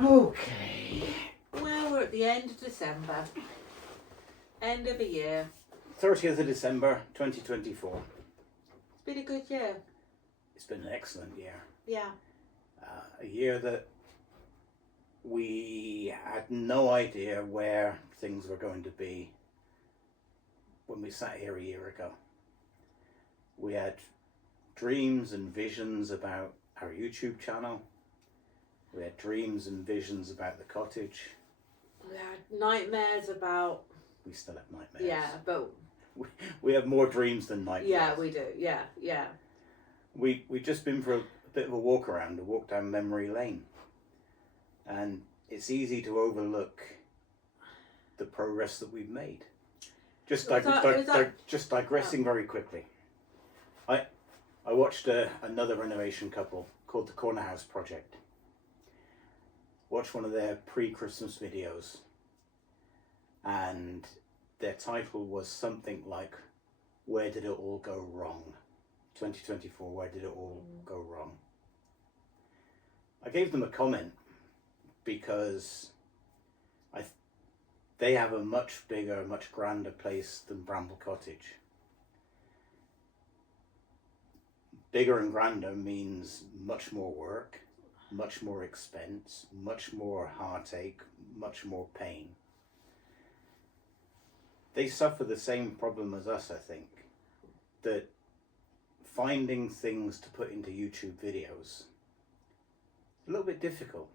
Okay. Well, we're at the end of December. End of a year. 30th of December 2024. It's been a good year. It's been an excellent year. Yeah. A year that we had no idea where things were going to be when we sat here a year ago. We had dreams and visions about our YouTube channel. We had dreams and visions about the cottage. We had nightmares about... We still have nightmares. Yeah, but... We have more dreams than nightmares. Yeah, we do. Yeah. We've just been for a bit of a walk around, a walk down memory lane. And it's easy to overlook the progress that we've made. Just digressing very quickly. I watched another renovation couple called the Corner House Project. Watched one of their pre-Christmas videos, and their title was something like, "Where did it all go wrong? 2024, where did it all go wrong?" I gave them a comment because they have a much bigger, much grander place than Bramble Cottage. Bigger and grander means much more work, much more expense, much more heartache, much more pain. They suffer the same problem as us, I think, that finding things to put into YouTube videos is a little bit difficult,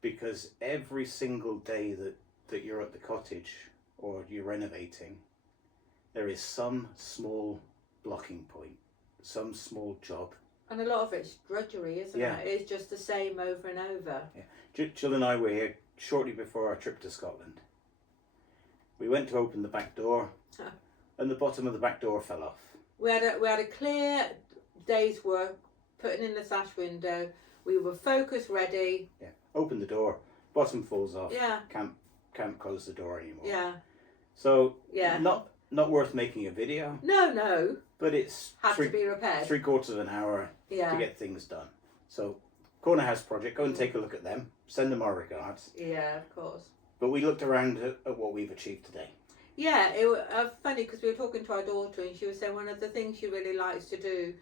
because every single day that you're at the cottage or you're renovating, there is some small blocking point, some small job. And a lot of it's drudgery, isn't it? It's just the same over and over. Yeah. Jill and I were here shortly before our trip to Scotland. We went to open the back door, and the bottom of the back door fell off. We had a clear day's work, putting in the sash window. We were focused, ready. Yeah. Open the door, bottom falls off. Yeah. Can't close the door anymore. Yeah. So yeah. Not worth making a video. No. But it's to be repaired. 3/4 of an hour to get things done. So Corner House Project, go and take a look at them. Send them our regards. Yeah, of course. But we looked around at what we've achieved today. Yeah, it was funny because we were talking to our daughter, and she was saying one of the things she really likes to do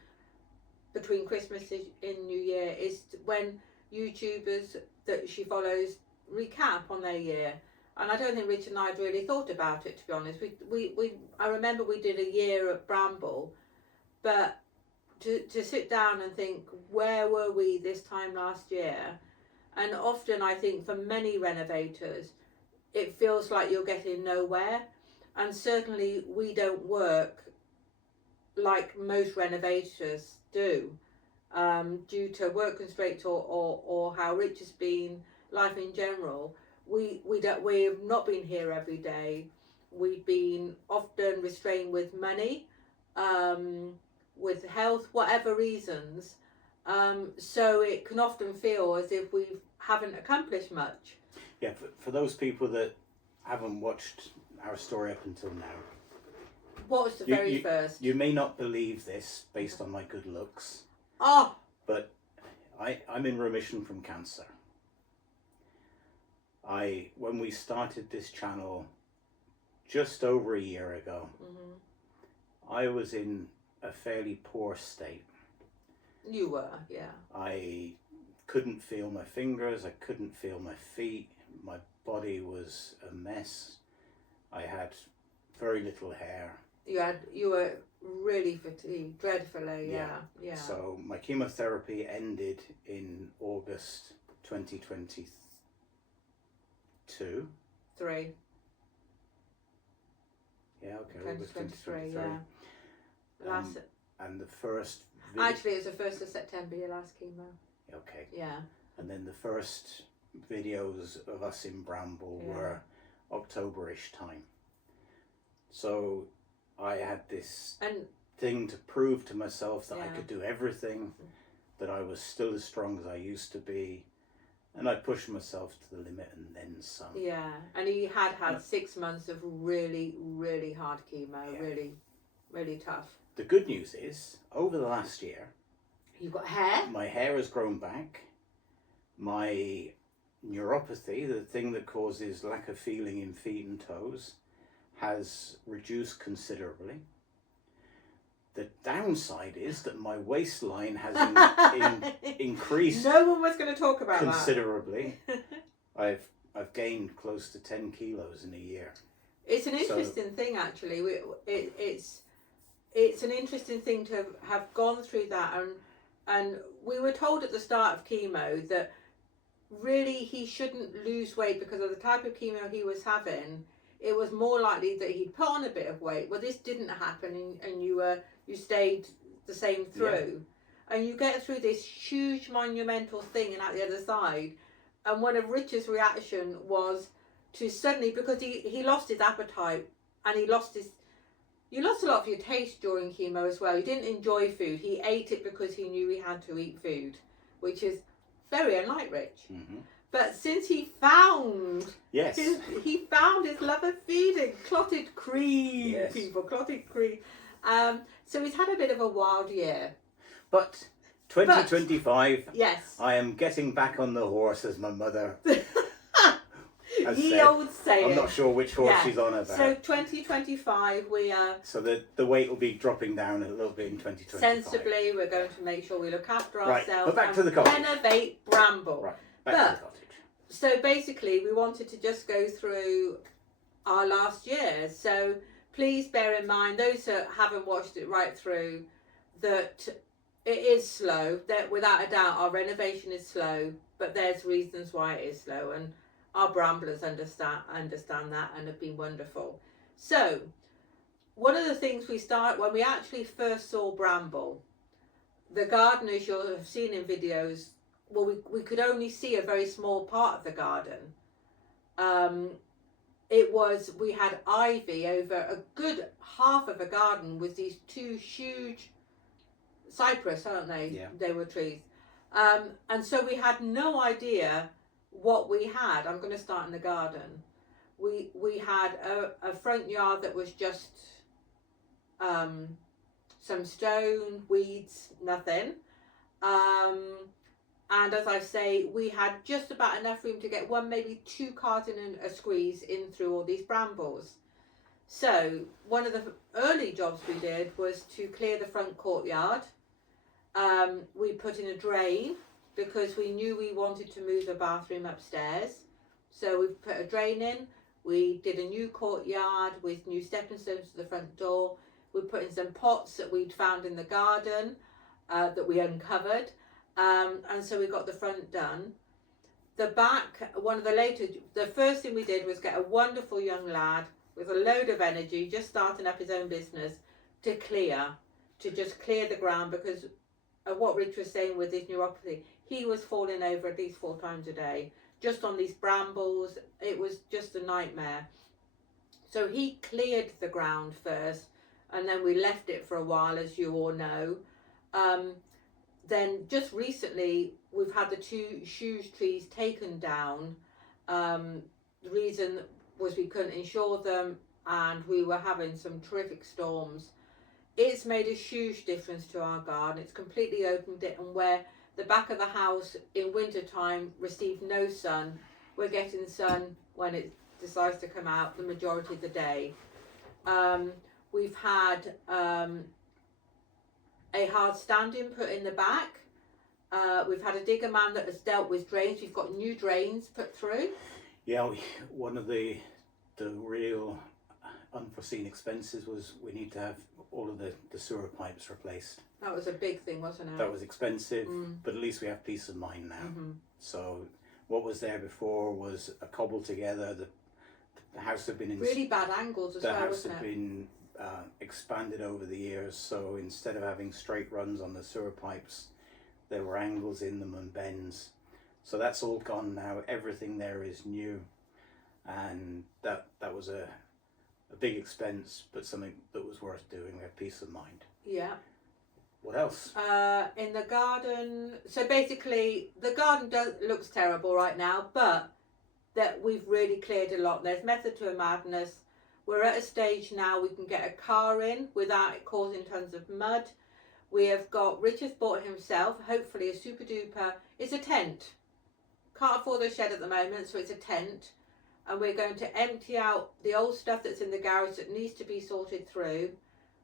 between Christmas and New Year is when YouTubers that she follows recap on their year. And I don't think Richard and I had really thought about it, to be honest. I remember we did a year at Bramble, but to sit down and think, where were we this time last year? And often I think for many renovators, it feels like you're getting nowhere. And certainly we don't work like most renovators do, due to work constraints or how Rich has been, life in general. We've not been here every day. We've been often restrained with money, with health, whatever reasons. So it can often feel as if we haven't accomplished much. Yeah, for those people that haven't watched our story up until now. What was the very first? You may not believe this based on my good looks. Oh! But I'm in remission from cancer. When we started this channel just over a year ago, I was in a fairly poor state. You were, yeah. I couldn't feel my fingers, I couldn't feel my feet, my body was a mess. I had very little hair. You were really fatigued, dreadfully, yeah. So my chemotherapy ended in August 2022. 3. Yeah, okay. 2023, yeah. And the first... Actually, it was the 1st of September, your last chemo. Okay. Yeah. And then the first videos of us in Bramble were October-ish time. So I had this thing to prove to myself that I could do everything, that I was still as strong as I used to be, and I pushed myself to the limit and then some. Yeah, and he had 6 months of really, really hard chemo, really, really tough. The good news is, over the last year... You've got hair? My hair has grown back. my neuropathy, the thing that causes lack of feeling in feet and toes, has reduced considerably. The downside is that my waistline has increased. No one was going to talk about considerably. I've gained close to 10 kilos in a year. It's an interesting thing, actually. It's an interesting thing to have gone through that, and we were told at the start of chemo that really he shouldn't lose weight because of the type of chemo he was having. It was more likely that he'd put on a bit of weight. Well, this didn't happen, and you stayed the same through, and you get through this huge monumental thing, and at the other side, and one of Richard's reaction was to suddenly, because he lost his appetite, and you lost a lot of your taste during chemo as well. He didn't enjoy food. He ate it because he knew he had to eat food, which is very unlike Rich. Mm-hmm. But since he found his love of feeding, clotted cream, yes. people, clotted cream. So he's had a bit of a wild year. But 2025, yes, I am getting back on the horse, as my mother Ye old saying. I'm not sure which horse she's on about. So 2025, we are... So the weight will be dropping down a little bit in 2025. Sensibly, we're going to make sure we look after ourselves. But back to the cottage. Renovate Bramble. Right, back to the cottage. So basically, we wanted to just go through our last year. So please bear in mind, those that haven't watched it right through, that it is slow. That without a doubt, our renovation is slow, but there's reasons why it is slow, and our Bramblers understand that and have been wonderful. So one of the things when we actually first saw Bramble, the garden, as you'll have seen in videos, well, we could only see a very small part of the garden. We had ivy over a good half of a garden with these two huge cypress, aren't they? Yeah. They were trees. And so we had no idea what we had. I'm going to start in the garden. We had a front yard that was just some stone, weeds, nothing. And as I say, we had just about enough room to get one, maybe two cars in a squeeze in through all these brambles. So one of the early jobs we did was to clear the front courtyard. We put in a drain because we knew we wanted to move the bathroom upstairs. So we put a drain in. We did a new courtyard with new stepping stones to the front door. We put in some pots that we'd found in the garden that we uncovered. And so we got the front done. The back, the first thing we did was get a wonderful young lad with a load of energy, just starting up his own business, to just clear the ground, because of what Rich was saying with his neuropathy. He was falling over at least 4 times a day, just on these brambles. It was just a nightmare. So he cleared the ground first, and then we left it for a while, as you all know. Then just recently, we've had the 2 huge trees taken down. The reason was we couldn't insure them, and we were having some terrific storms. It's made a huge difference to our garden. It's completely opened it, and where the back of the house in winter time received no sun, we're getting sun when it decides to come out the majority of the day. We've had a hard standing put in the back. We've had a digger man that has dealt with drains. We've got new drains put through. Yeah, one of the real unforeseen expenses was we need to have all of the sewer pipes replaced. That was a big thing, wasn't it? That was expensive, but at least we have peace of mind now. Mm-hmm. So what was there before was a cobbled together. The house had been really bad angles as well, wasn't it? The house had been expanded over the years, so instead of having straight runs on the sewer pipes, there were angles in them and bends. So that's all gone now. Everything there is new, and that was a big expense, but something that was worth doing. We have peace of mind. Yeah. What else? In the garden, so basically the garden looks terrible right now, but that we've really cleared a lot. There's method to a madness. We're at a stage now we can get a car in without it causing tons of mud. We have got, Rich has bought himself, hopefully a super duper, it's a tent. can't afford a shed at the moment, so it's a tent. And we're going to empty out the old stuff that's in the garage that needs to be sorted through,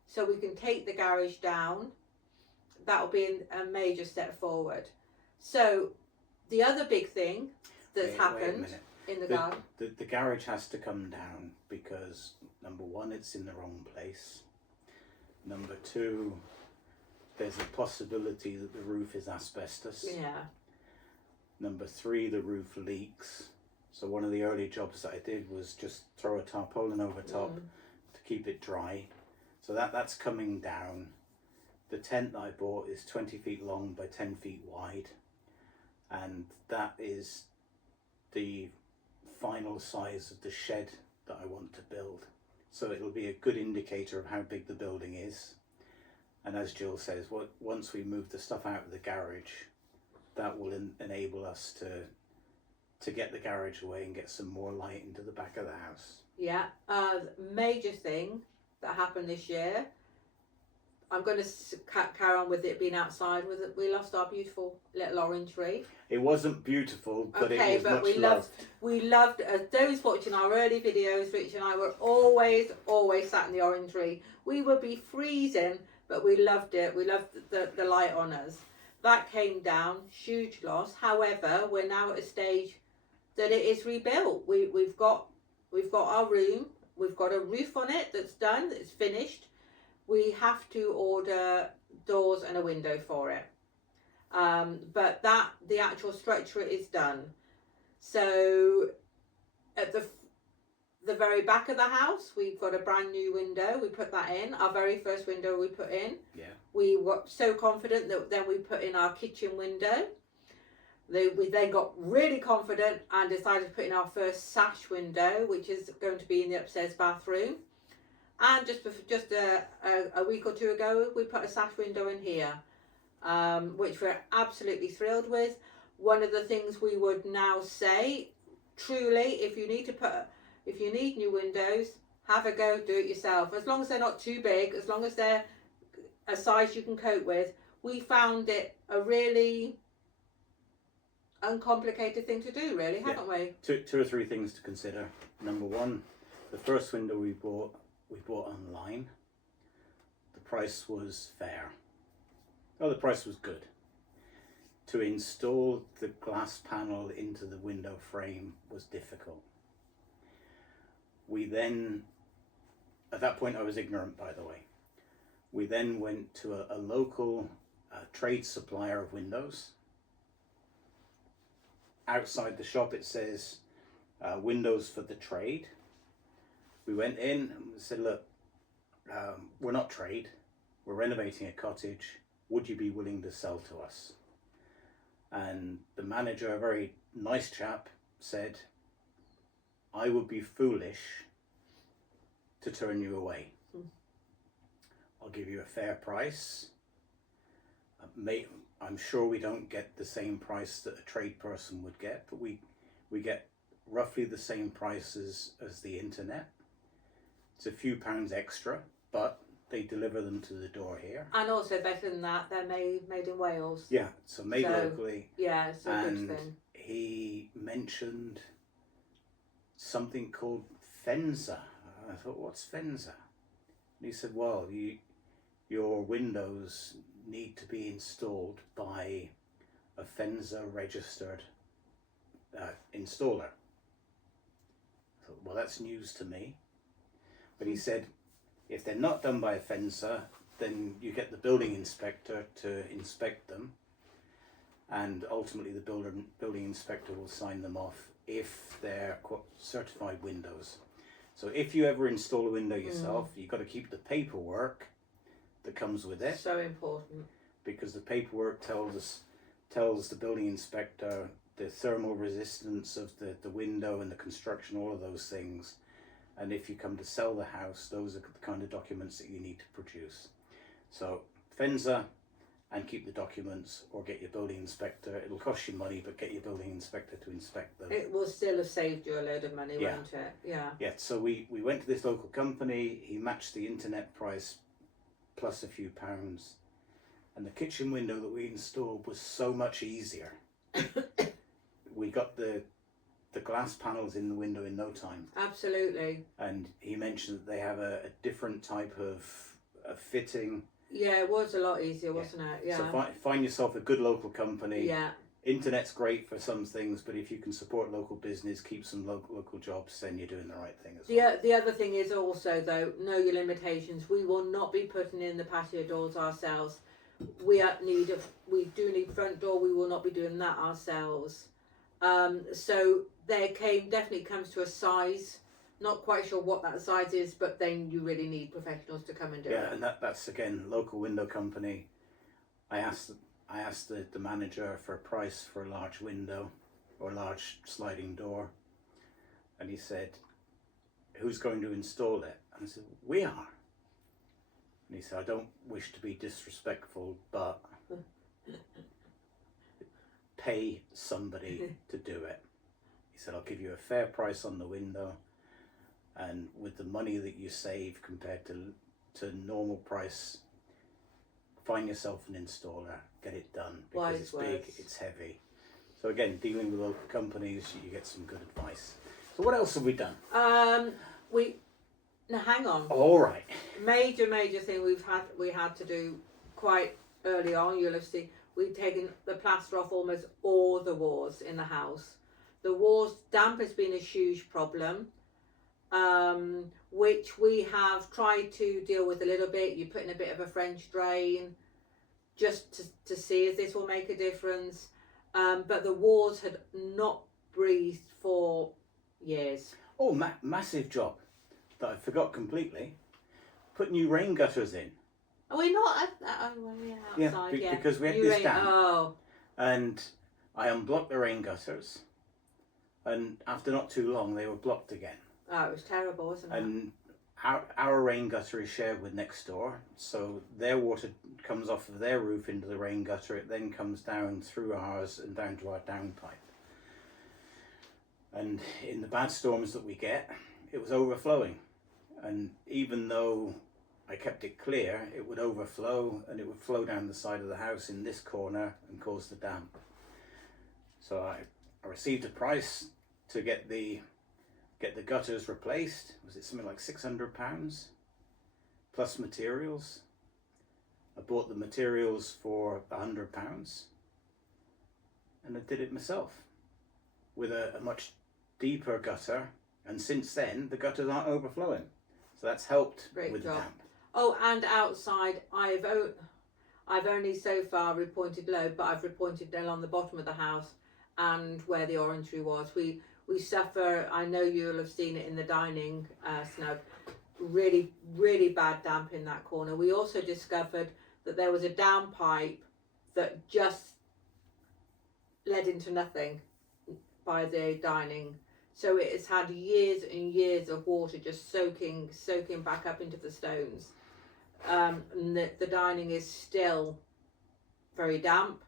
so we can take the garage down. That'll be a major step forward. So the other big thing that's happened in the garden. The garage has to come down because, number one, it's in the wrong place. Number two, there's a possibility that the roof is asbestos. Yeah. Number three, the roof leaks. So one of the early jobs that I did was just throw a tarpaulin over top to keep it dry. So that's coming down. The tent that I bought is 20 feet long by 10 feet wide. And that is the final size of the shed that I want to build. So it'll be a good indicator of how big the building is. And as Jill says, once we move the stuff out of the garage, that will enable us to get the garage away and get some more light into the back of the house. Yeah, major thing that happened this year, I'm going to carry on with it being outside, we lost our beautiful little orange tree. It wasn't beautiful, but it was much loved. We loved, as those watching our early videos, Rich and I were always sat in the orange tree. We would be freezing, but we loved it. We loved the light on us. That came down, huge loss. However, we're now at a stage that it is rebuilt. We've got our room. We've got a roof on it that's done. It's finished. We have to order doors and a window for it. But the actual structure is done. So at the very back of the house, we've got a brand new window. We put that in, our very first window we put in. Yeah. We were so confident that then we put in our kitchen window. We then got really confident and decided to put in our first sash window, which is going to be in the upstairs bathroom. And just a week or two ago, we put a sash window in here, which we're absolutely thrilled with. One of the things we would now say, truly, if you need new windows, have a go, do it yourself. As long as they're not too big, as long as they're a size you can cope with. We found it a really uncomplicated thing to do, really, haven't we? Two or three things to consider. Number one, the first window we bought online. The price was fair. Oh, the price was good. To install the glass panel into the window frame was difficult. We then, at that point I was ignorant, by the way. We then went to a local trade supplier of windows. Outside the shop it says windows for the trade. We went in and said, look, we're not trade, we're renovating a cottage. Would you be willing to sell to us? And the manager, a very nice chap, said, I would be foolish to turn you away. I'll give you a fair price. I'm sure we don't get the same price that a trade person would get, but we get roughly the same prices as the internet. It's a few pounds extra, but they deliver them to the door here. And also better than that, they're made in Wales. Yeah, so made locally. Yeah, it's a good thing. He mentioned something called Fenza. I thought, what's Fenza? And he said, well, your windows need to be installed by a Fenza registered installer. I thought, well, that's news to me. But he said, if they're not done by a Fenza, then you get the building inspector to inspect them, and ultimately the building inspector will sign them off if they're certified windows. So if you ever install a window yourself, you've got to keep the paperwork that comes with it. So important. Because the paperwork tells the building inspector the thermal resistance of the window and the construction, all of those things. And if you come to sell the house, those are the kind of documents that you need to produce. So Fenza, and keep the documents, or get your building inspector. It'll cost you money, but get your building inspector to inspect them. It will still have saved you a load of money, won't it? Yeah. Yeah, so we went to this local company. He matched the internet price plus a few pounds. And the kitchen window that we installed was so much easier. we got the glass panels in the window in no time. Absolutely. And he mentioned that they have a different type of fitting. Yeah, it was a lot easier, wasn't it? Yeah. So find yourself a good local company. Yeah. Internet's great for some things, but if you can support local business, keep some local jobs, then you're doing the right thing as well. The other thing is also, though, know your limitations. We will not be putting in the patio doors ourselves. We do need front door. We will not be doing that ourselves. So definitely comes to a size. Not quite sure what that size is, but then you really need professionals to come and do it. Yeah, and that's again local window company. I asked the manager for a price for a large window or large sliding door, and he said, "Who's going to install it?" And I said, "We are." And he said, "I don't wish to be disrespectful, but pay somebody to do it." He said, "I'll give you a fair price on the window, and with the money that you save compared to normal price, find yourself an installer, get it done, because Wise it's words. big, it's heavy." So again, dealing with local companies, you get some good advice. So what else have we done? Now hang on. All right. Major thing we had to do quite early on. You'll have seen we've taken the plaster off almost all the walls in the house. The walls damp has been a huge problem, which we have tried to deal with a little bit. You put in a bit of a French drain just to see if this will make a difference. But the walls had not breathed for years. Oh, massive job that I forgot completely. Put new rain gutters in. Are we not? We're outside. Yeah, because we had New this rain- damp. Oh, And I unblocked the rain gutters, and after not too long they were blocked again. oh, it was terrible, wasn't it? And our rain gutter is shared with next door, so their water comes off of their roof into the rain gutter. It then comes down through ours and down to our downpipe. And in the bad storms that we get, it was overflowing, and even though I kept it clear, it would overflow and it would flow down the side of the house in this corner and cause the damp. So I received a price to get the gutters replaced. Was it something like £600 plus materials? I bought the materials for £100 and I did it myself with a much deeper gutter, and since then the gutters aren't overflowing, so that's helped Great with job. the damp. Oh, and outside, I've only so far repointed low, but I've repointed down on the bottom of the house and where the orangery was. We suffer. I know you'll have seen it in the dining snug. Really bad damp in that corner. We also discovered that there was a downpipe that just led into nothing by the dining. So it has had years and years of water just soaking back up into the stones. And the dining is still very damp.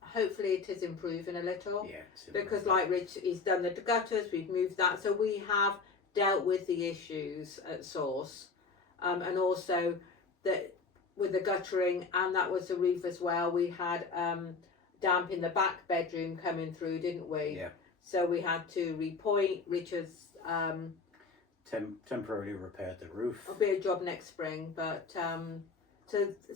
Hopefully it is improving a little. Yeah, Because like Rich, he's done the gutters, we've moved that. So we have dealt with the issues at source. And also that with the guttering, and that was the roof as well, we had damp in the back bedroom coming through, didn't we? Yeah. So we had to repoint. Richard's temporarily repaired the roof. it'll be a job next spring, but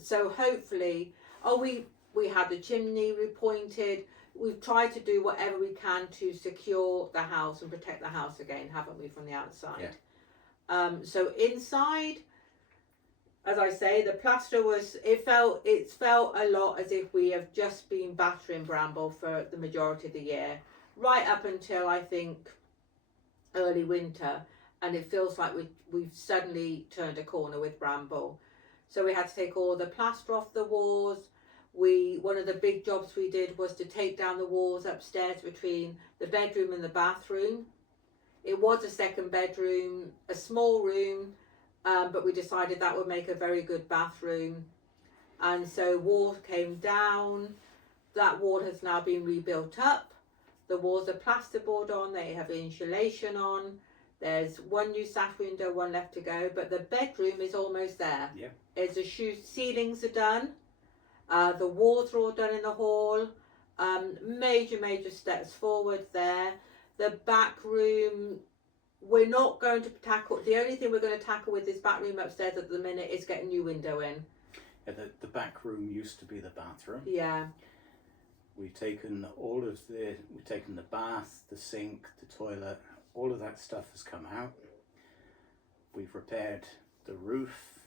so hopefully. Oh, we had the chimney repointed. We've tried to do whatever we can to secure the house and protect the house again, haven't we, from the outside? Yeah. So inside, as I say, the plaster was. It felt a lot as if we have just been battering Bramble for the majority of the year, right up until I think early winter, and it feels like we've suddenly turned a corner with Bramble. So we had to take all the plaster off the walls. One of the big jobs we did was to take down the walls upstairs between the bedroom and the bathroom. It was a second bedroom, a small room, but we decided that would make a very good bathroom. And so wall came down. That wall has now been rebuilt up. The walls are plasterboard on, they have insulation on. There's one new sash window, one left to go, but the bedroom is almost there. Yeah. Ceilings are done. The walls are all done in the hall. Major steps forward there. The back room, we're not going to tackle, the only thing we're going to tackle with this back room upstairs at the minute is getting a new window in. Yeah, the back room used to be the bathroom. Yeah. We've taken the bath, the sink, the toilet, all of that stuff has come out. We've repaired the roof.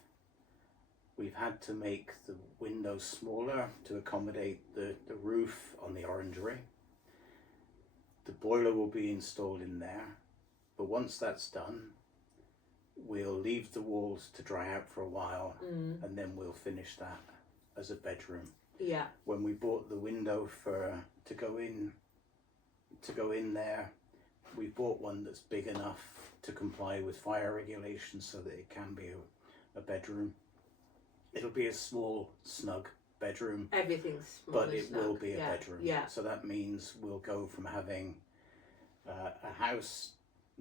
We've had to make the windows smaller to accommodate the roof on the orangery. The boiler will be installed in there, but once that's done, we'll leave the walls to dry out for a while, and then we'll finish that as a bedroom. Yeah. When we bought the window to go in there, we bought one that's big enough to comply with fire regulations so that it can be a bedroom. It'll be a small, snug bedroom. Everything's small, but it snug. will be a bedroom. Yeah. So that means we'll go from having a house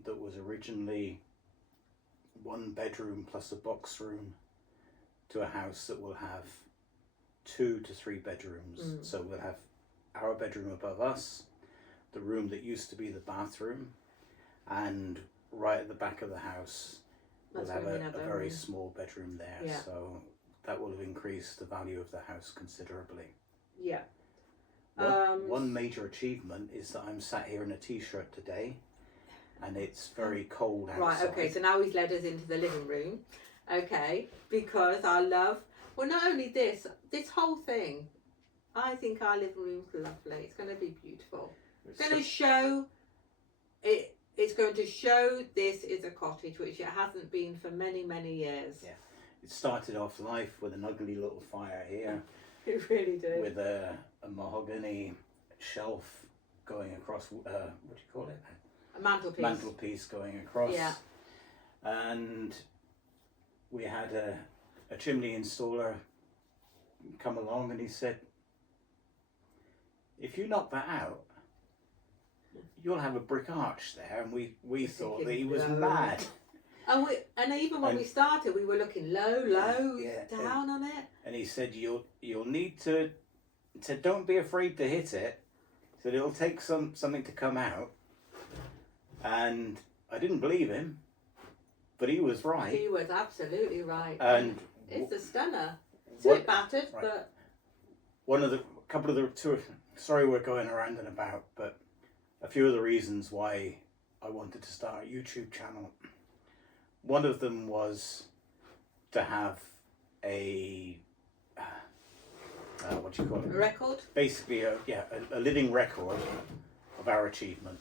that was originally 1 bedroom plus a box room to a house that will have 2 to 3 bedrooms. So we'll have our bedroom above us, the room that used to be the bathroom, and right at the back of the house we'll have a very small bedroom there. Yeah. So that will have increased the value of the house considerably. Yeah. One major achievement is that I'm sat here in a t-shirt today, and it's very cold outside. Right, okay, so now he's led us into the living room. Okay, because I love, well, not only this whole thing, I think our living room's lovely. It's going to be beautiful. It's going to show, it's going to show this is a cottage, which it hasn't been for many, many years. Yeah. It started off life with an ugly little fire here. It really did. With a mahogany shelf going across, what do you call it? A mantelpiece. Mantelpiece going across. Yeah. And we had a chimney installer come along, and he said, if you knock that out, you'll have a brick arch there. And we thought that he was mad. And even when we started, we were looking low, down on it. And he said, you'll need to, he said, don't be afraid to hit it. He said, it'll take something to come out. And I didn't believe him, but he was right. He was absolutely right. And it's a stunner. It's a bit battered, right. But sorry we're going around and about, but a few of the reasons why I wanted to start a YouTube channel. One of them was to have a what do you call it? A record? Basically, a living record of our achievement.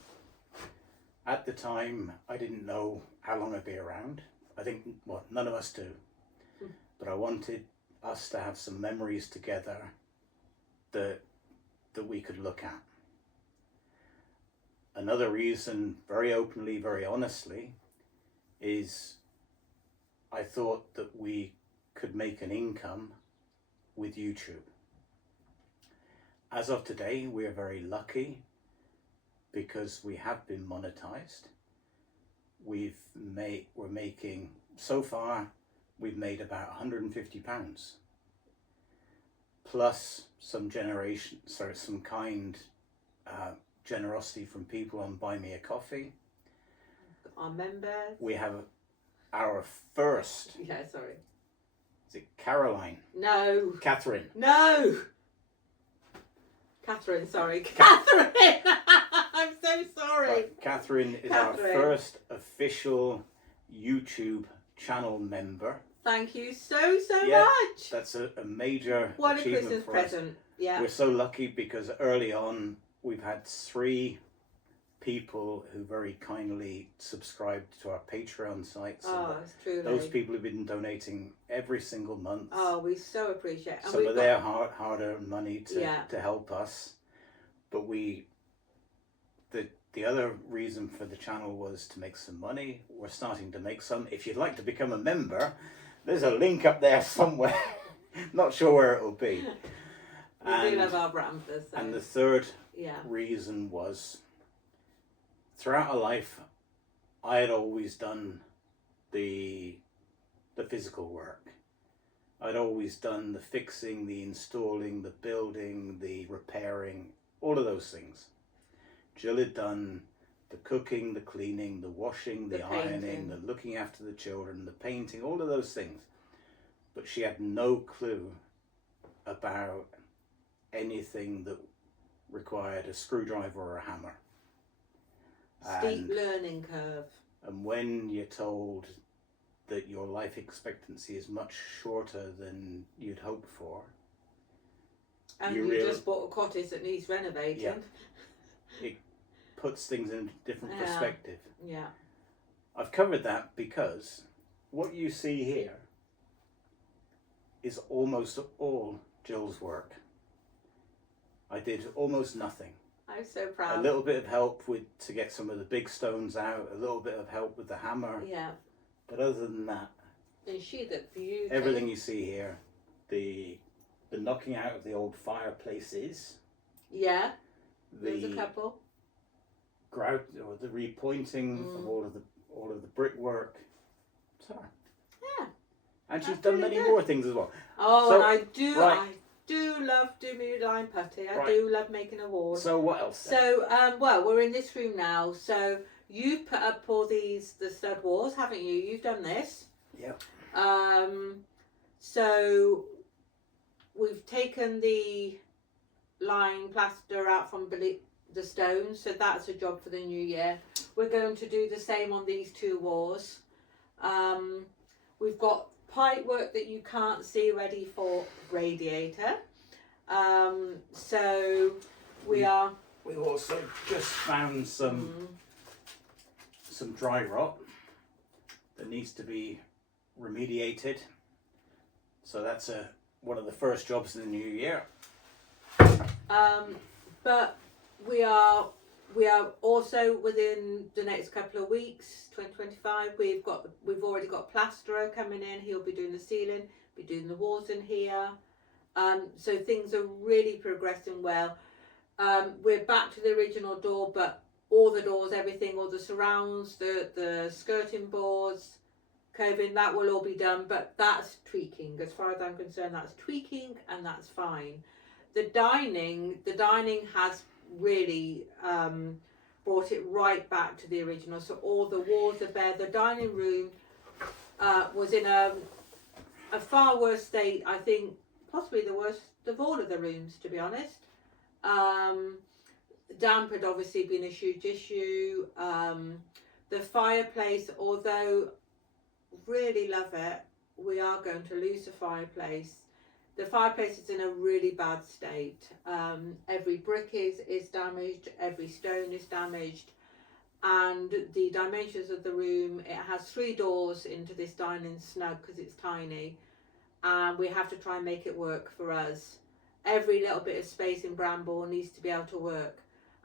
At the time, I didn't know how long I'd be around. I think, well, none of us do. But I wanted us to have some memories together that we could look at. Another reason, very openly, very honestly, is I thought that we could make an income with YouTube. As of today, we are very lucky because we have been monetized. We're making, so far, we've made about £150 plus some generosity from people on Buy Me a Coffee. Our members. We have our first. Yeah, sorry. Is it Caroline? No. Catherine. No. Catherine, sorry. Catherine! I'm so sorry. Right. Catherine is our first official YouTube channel member. Thank you so Yeah, much. That's a major What a achievement Christmas for present. us. Yeah. We're so lucky because early on we've had 3 people who very kindly subscribed to our Patreon site. So it's true. those people have been donating every single month. Oh, we so appreciate it. Some of their hard-earned money to help us. But the other reason for the channel was to make some money. We're starting to make some. If you'd like to become a member, there's a link up there somewhere. Not sure where it will be. We do love our Bramblers. So. And the third reason was, throughout our life, I had always done the physical work. I'd always done the fixing, the installing, the building, the repairing, all of those things. Gill had done the cooking, the cleaning, the washing, the ironing, painting. the looking after the children, the painting, all of those things. But she had no clue about anything that required a screwdriver or a hammer. Steep learning curve. And when you're told that your life expectancy is much shorter than you'd hoped for, and you just bought a cottage that needs renovating. Yeah. It puts things in a different perspective. Yeah. I've covered that because what you see here is almost all Gill's work. I did almost nothing. I'm so proud. A little bit of help to get some of the big stones out, a little bit of help with the hammer. Yeah. But other than that, and she that beauty. everything you see here, the knocking out of the old fireplaces. Yeah. There's a couple. Grout or the repointing of all of the brickwork. Sorry. Yeah. And she's That's done really many good. more things as well. Oh, So, and right. I do love doing my line putty. I Right. do love making a wall. So what else? then? So, well, we're in this room now. So you've put up all the stud walls, haven't you? You've done this. Yeah. So we've taken the line plaster out from the stones. So that's a job for the new year. We're going to do the same on these two walls. We've got pipe work that you can't see ready for radiator. So we are. We've also just found some dry rot that needs to be remediated. So that's one of the first jobs in the new year. But we are also within the next couple of weeks, 2025. We've already got plasterer coming in. He'll be doing the ceiling, be doing the walls in here. So things are really progressing well. We're back to the original door, but all the doors, everything, all the surrounds, the skirting boards, curving, that will all be done. But that's tweaking. As far as I'm concerned, that's tweaking, and that's fine. The dining has really brought it right back to the original. So all the walls are bare. The dining room was in a far worse state, I think, possibly the worst of all of the rooms, to be honest. Damp had obviously been a huge issue. The fireplace, although really love it, we are going to lose the fireplace. The fireplace is in a really bad state. Every brick is damaged, every stone is damaged, and the dimensions of the room, it has 3 doors into this dining snug because it's tiny, and we have to try and make it work for us. Every little bit of space in Bramble needs to be able to work,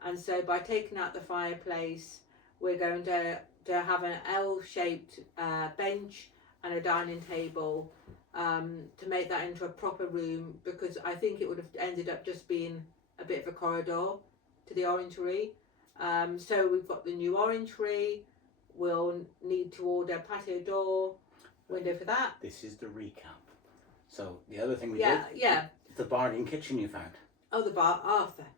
and so by taking out the fireplace, we're going to have an L-shaped bench and a dining table to make that into a proper room, because I think it would have ended up just being a bit of a corridor to the orangery. So we've got the new orangery. We'll need to order patio door, window for that. This is the recap. So the other thing we did, the bargain kitchen you found. Oh, the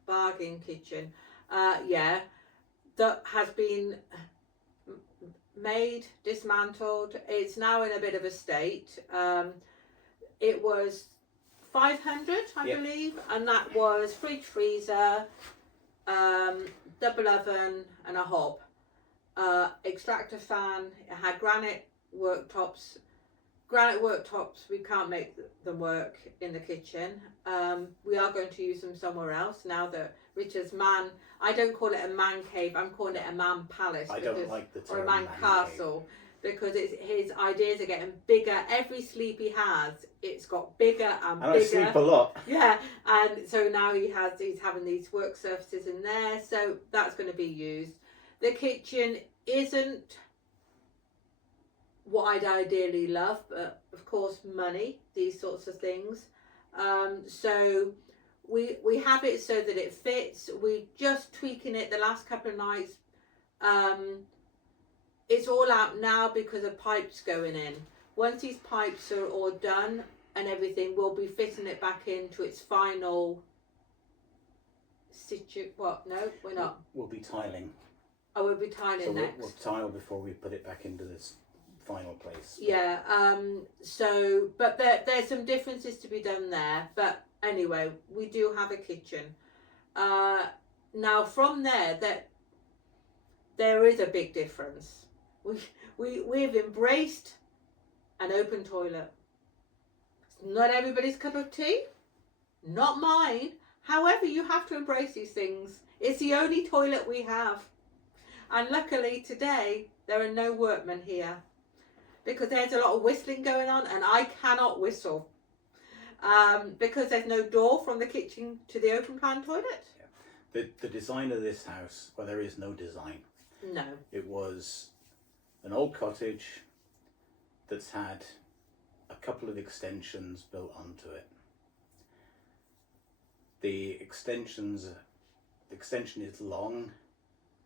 bargain kitchen. That has been made, dismantled. It's now in a bit of a state. It was 500, I believe, and that was fridge, freezer, double oven and a hob, extractor fan. It had granite worktops. We can't make them work in the kitchen. We are going to use them somewhere else now that Richard's I don't call it a man cave, I'm calling it a man palace. I don't like the term or a man castle cave. Because his ideas are getting bigger. Every sleep he has, it's got bigger and bigger. I sleep a lot. Yeah, and so now he's having these work surfaces in there, so that's going to be used. The kitchen isn't what I'd ideally love, but of course money, these sorts of things. So we have it so that it fits. We're just tweaking it the last couple of nights. It's all out now because of pipes going in. Once these pipes are all done and everything, we'll be fitting it back into its final What? No, we're not. We'll be tiling. Oh, we'll be tiling So next. we'll tile before we put it back into this final place. Yeah. So, but there's some differences to be done there. But anyway, we do have a kitchen. Now from there is a big difference. We've embraced an open toilet. It's not everybody's cup of tea. Not mine. However, you have to embrace these things. It's the only toilet we have. And luckily today, there are no workmen here. Because there's a lot of whistling going on and I cannot whistle. Because there's no door from the kitchen to the open plan toilet. Yeah. The design of this house, well, there is no design. No. It was an old cottage that's had a couple of extensions built onto it. The extension is long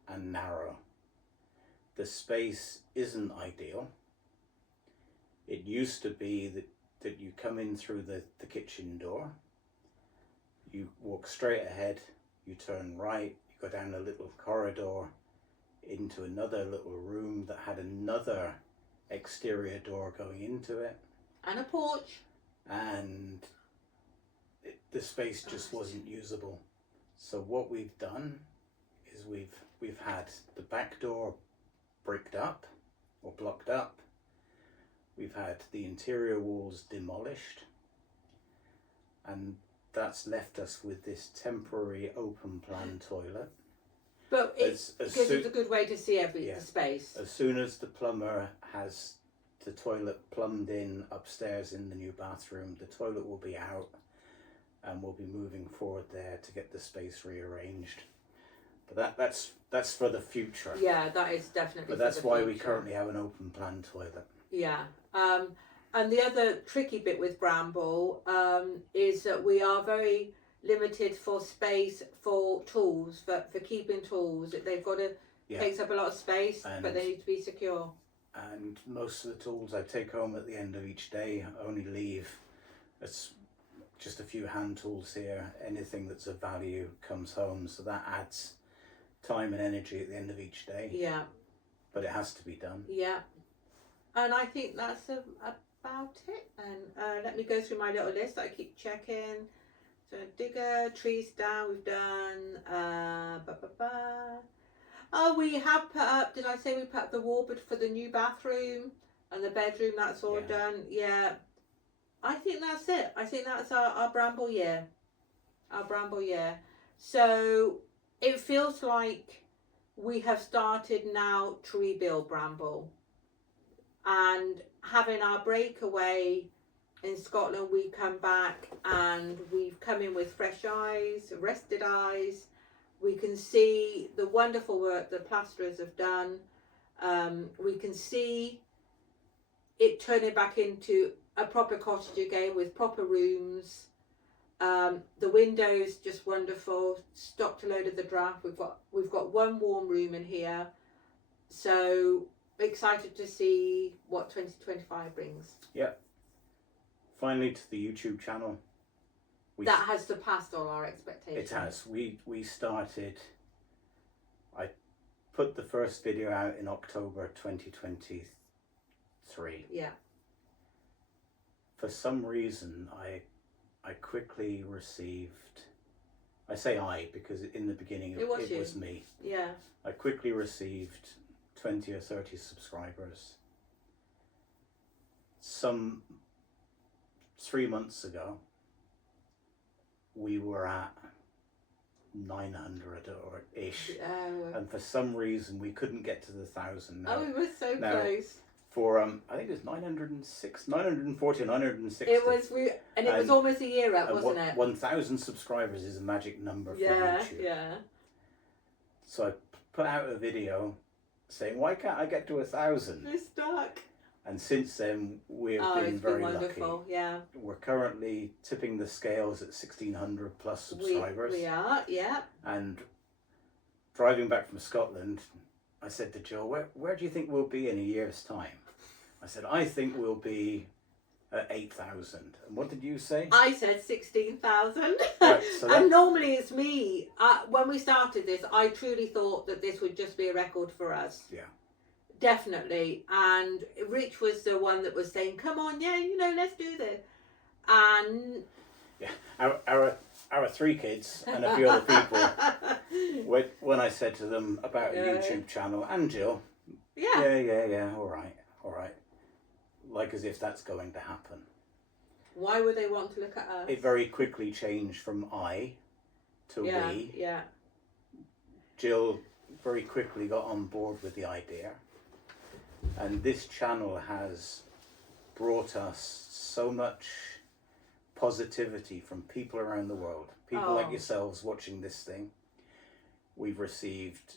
and narrow. The space isn't ideal. It used to be that you come in through the kitchen door, you walk straight ahead, you turn right, you go down a little corridor into another little room that had another exterior door going into it. And a porch. And the space just wasn't usable. So what we've done is we've had the back door bricked up or blocked up. We've had the interior walls demolished, and that's left us with this temporary open plan toilet. But it's a good way to see the space. As soon as the plumber has the toilet plumbed in upstairs in the new bathroom, the toilet will be out and we'll be moving forward there to get the space rearranged. But that's for the future. Yeah, that is definitely. But that's why we currently have an open plan toilet. Yeah. And the other tricky bit with Bramble is that we are very limited for space for tools, for keeping tools. They've got to takes up a lot of space, but they need to be secure. And most of the tools I take home at the end of each day only leave. It's just a few hand tools here. Anything that's of value comes home, so that adds time and energy at the end of each day. Yeah. But it has to be done. Yeah. And I think that's about it. And let me go through my little list. I keep checking. So digger, trees down, we've done. Oh, we have put up, did I say we put up the wallboard for the new bathroom and the bedroom? That's all done. Yeah. I think that's it. I think that's our Bramble year. Our Bramble year. So it feels like we have started now to rebuild Bramble. And having our breakaway in Scotland, we come back and we've come in with fresh eyes, rested eyes. We can see the wonderful work the plasterers have done. We can see it turning back into a proper cottage again with proper rooms. The windows just wonderful. Stocked a load of the draft. We've got one warm room in here. So excited to see what 2025 brings. Yeah. Finally to the YouTube channel. That has surpassed all our expectations. It has. We started, I put the first video out in October 2023. Yeah. For some reason, I quickly received, I say I because in the beginning it was me. Yeah. I quickly received 20 or 30 subscribers. 3 months ago, we were at 900 or ish, and for some reason we couldn't get to the 1,000. Oh, we were so close. For I think it was 906, 940, 960. It was it was almost a year up, wasn't it? 1,000 subscribers is a magic number for YouTube. Yeah. So I put out a video saying, "Why can't I get to 1,000?" We're stuck. And since then, we've been very wonderful. lucky. Yeah. We're currently tipping the scales at 1,600 plus subscribers. We are, yeah. And driving back from Scotland, I said to Joe, where do you think we'll be in a year's time? I said, I think we'll be at 8,000. And what did you say? I said 16,000. Right, so and normally it's me. When we started this, I truly thought that this would just be a record for us. Yeah. Definitely. And Rich was the one that was saying, come on, yeah, let's do this. And yeah, our 3 kids and a few other people, when I said to them about a YouTube channel, and Jill, yeah, all right, like as if that's going to happen. Why would they want to look at us? It very quickly changed from I to we. Yeah. Jill very quickly got on board with the idea, and this channel has brought us so much positivity from people around the world, people like yourselves watching this thing. We've received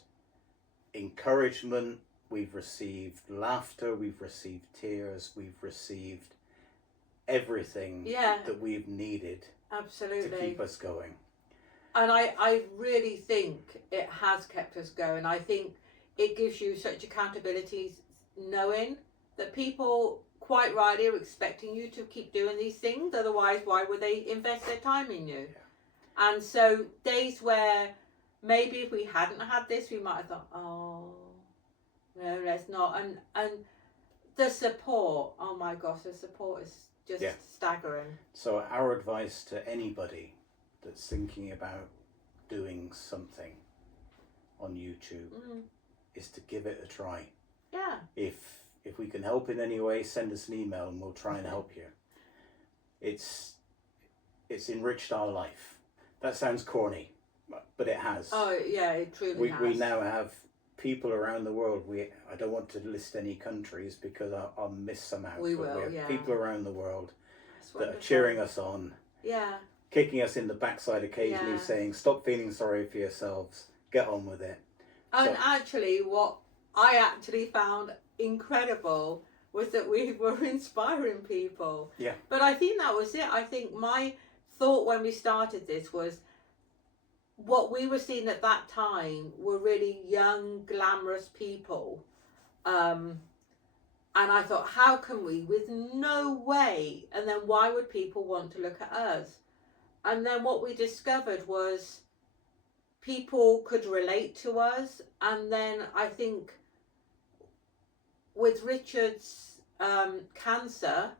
encouragement, we've received laughter, we've received tears, we've received everything that we've needed absolutely to keep us going. And I really think it has kept us going. I think it gives you such accountability, knowing that people quite rightly are expecting you to keep doing these things. Otherwise, why would they invest their time in you? Yeah. And so days where maybe if we hadn't had this, we might have thought, oh, no, let's not. And the support, oh my gosh, the support is just staggering. So our advice to anybody that's thinking about doing something on YouTube is to give it a try. Yeah. If we can help in any way, send us an email and we'll try and help you. It's enriched our life. That sounds corny, but it has. Oh yeah, it truly has. We now have people around the world. I don't want to list any countries because I'll miss some out. We have people around the world that are cheering us on. Yeah. Kicking us in the backside occasionally, saying, "Stop feeling sorry for yourselves. Get on with it." And actually, what I actually found incredible was that we were inspiring people. Yeah. But I think that was it. I think my thought when we started this was what we were seeing at that time were really young, glamorous people. And I thought, how can we, with no way, and then why would people want to look at us? And then what we discovered was people could relate to us. And then I think with Richard's cancer,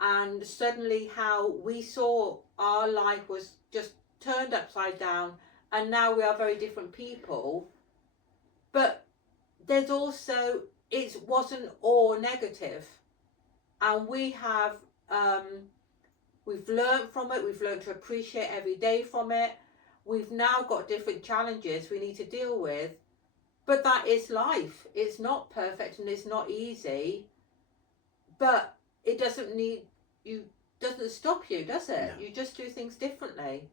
and suddenly how we saw our life was just turned upside down, and now we are very different people. But there's also, it wasn't all negative, and we have we've learned from it. We've learned to appreciate every day from it. We've now got different challenges we need to deal with. But that is life. It's not perfect and it's not easy. But it doesn't stop you, does it? No. You just do things differently.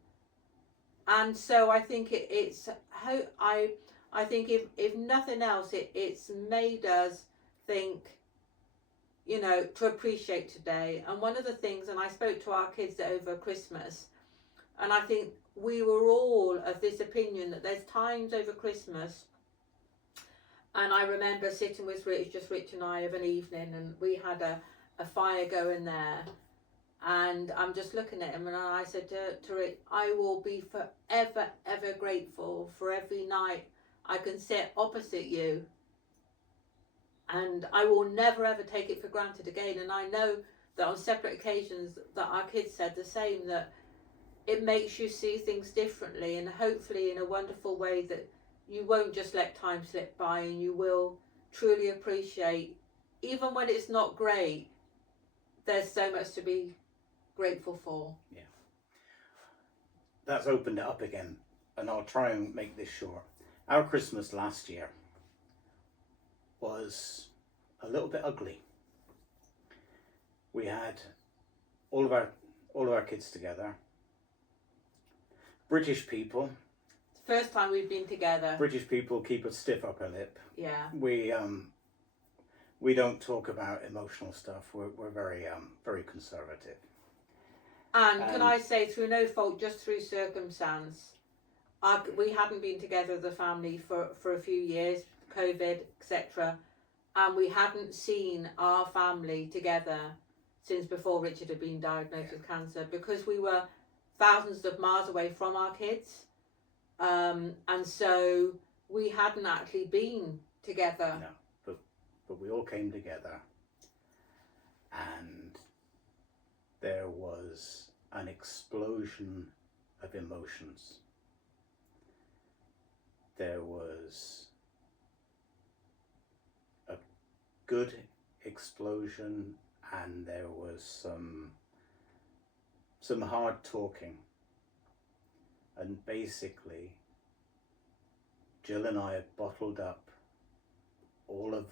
And so I think I think if nothing else, it's made us think, to appreciate today. And one of the things, and I spoke to our kids over Christmas, and I think we were all of this opinion that there's times over Christmas. And I remember sitting with Rich and I of an evening, and we had a fire going there. And I'm just looking at him, and I said to Rich, I will be forever, ever grateful for every night I can sit opposite you. And I will never, ever take it for granted again. And I know that on separate occasions that our kids said the same, that it makes you see things differently, and hopefully in a wonderful way that you won't just let time slip by, and you will truly appreciate, even when it's not great, there's so much to be grateful for. Yeah. That's opened it up again, and I'll try and make this short. Our Christmas last year was a little bit ugly. We had all of our kids together. British people. First time we've been together. British people keep a stiff upper lip. Yeah. We don't talk about emotional stuff. We're very very conservative. And can I say, through no fault, just through circumstance, we hadn't been together as a family for a few years, COVID, etc. And we hadn't seen our family together since before Richard had been diagnosed with cancer, because we were thousands of miles away from our kids, and so we hadn't actually been together. No, but we all came together, and there was an explosion of emotions. There was a good explosion, and there was some hard talking. And basically, Gill and I had bottled up all of,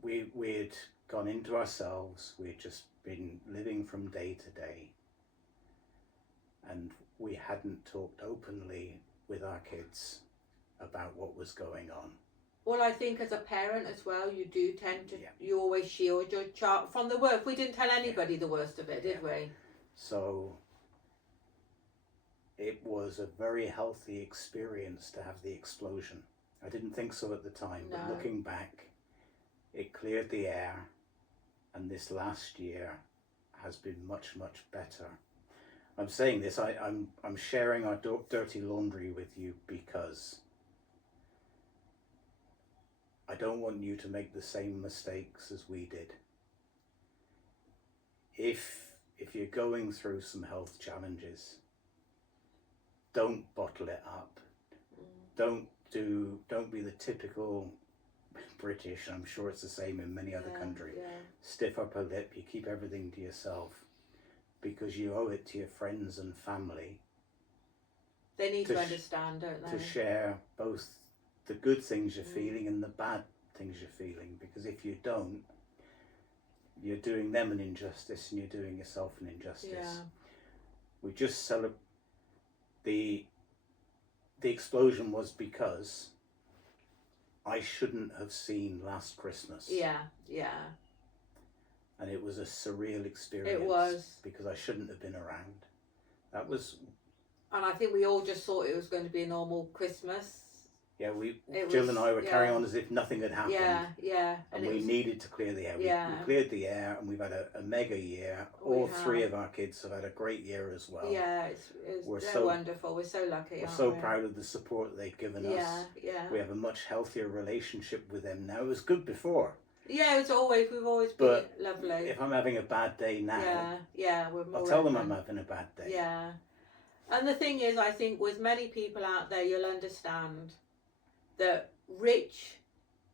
we'd gone into ourselves, we'd just been living from day to day, and we hadn't talked openly with our kids about what was going on. Well, I think as a parent as well, you do tend to, you always shield your child from the worst. We didn't tell anybody the worst of it, did we? So it was a very healthy experience to have the explosion. I didn't think so at the time, but looking back, it cleared the air, and this last year has been much, much better. I'm saying this, I'm sharing our dirty laundry with you because I don't want you to make the same mistakes as we did. If you're going through some health challenges, don't bottle it up. Don't be the typical British, I'm sure it's the same in many other countries. Stiff upper lip, you keep everything to yourself because you owe it to your friends and family. They need to understand, don't they? To share both the good things you're feeling and the bad things you're feeling, because if you don't, you're doing them an injustice and you're doing yourself an injustice. We just celebrate the explosion was because I shouldn't have seen last Christmas. And it was a surreal experience. It was. Because I shouldn't have been around. That was. And I think we all just thought it was going to be a normal Christmas. Yeah, Gill and I were carrying on as if nothing had happened. And we needed to clear the air. We cleared the air, and we've had a mega year. All three of our kids have had a great year as well. It's so wonderful. We're so lucky. We're so proud of the support they've given us. We have a much healthier relationship with them now. It was good before. We've always been lovely. If I'm having a bad day now, we're more I'll tell them I'm having a bad day. And the thing is, I think with many people out there, you'll understand that Rich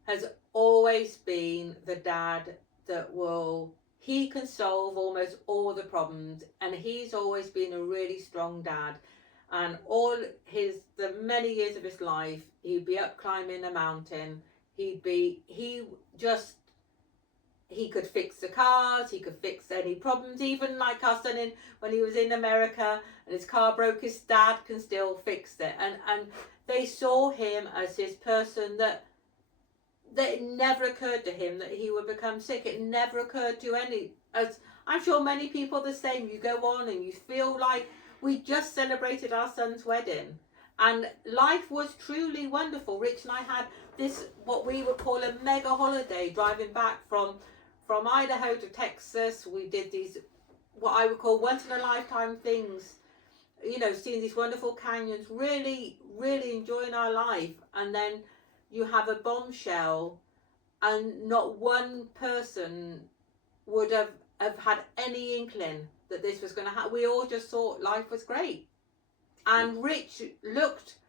has always been the dad that he can solve almost all the problems, and he's always been a really strong dad. And the many years of his life, he'd be up climbing a mountain. He could fix the cars, he could fix any problems, even like our son when he was in America and his car broke, his dad can still fix it. And they saw him as this person that it never occurred to him that he would become sick. It never occurred to as I'm sure many people are the same. You go on and you feel like we just celebrated our son's wedding. And life was truly wonderful. Rich and I had this, what we would call a mega holiday, driving back from Idaho to Texas. We did these, what I would call once in a lifetime things, seeing these wonderful canyons, really, really enjoying our life. And then you have a bombshell, and not one person would have had any inkling that this was going to happen. We all just thought life was great. And Rich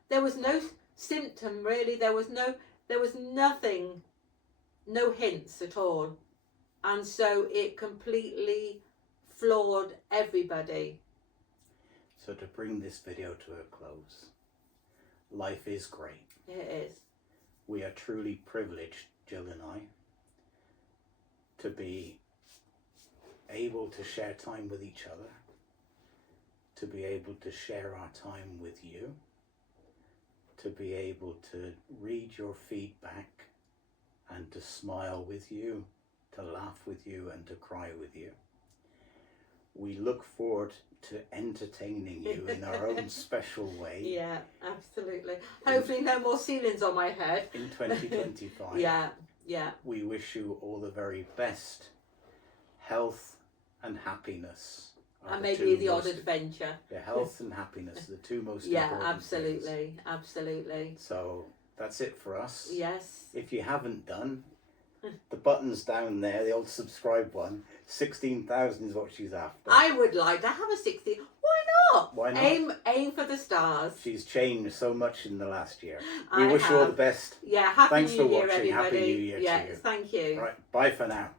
there was no symptom really, there was nothing, no hints at all. And so it completely floored everybody. So to bring this video to a close, life is great. It is. We are truly privileged, Gill and I, to be able to share time with each other, to be able to share our time with you, to be able to read your feedback and to smile with you, to laugh with you and to cry with you. We look forward to entertaining you in our own special way. Yeah, absolutely. Hopefully no more ceilings on my head. In 2025. Yeah. We wish you all the very best health and happiness. Are And the maybe two the odd most- adventure. Yeah, health and happiness are the two most Yeah, important absolutely, things. absolutely. So that's it for us. Yes. If you haven't done, the button's down there, the old subscribe one. 16,000 is what she's after. I would like to have a 60. Why not? Why not? Aim for the stars. She's changed so much in the last year. We I wish you all the have. best. Yeah, happy Thanks New for Year, watching. everybody. Happy New Year to Yes, you. thank you. Right, bye for now.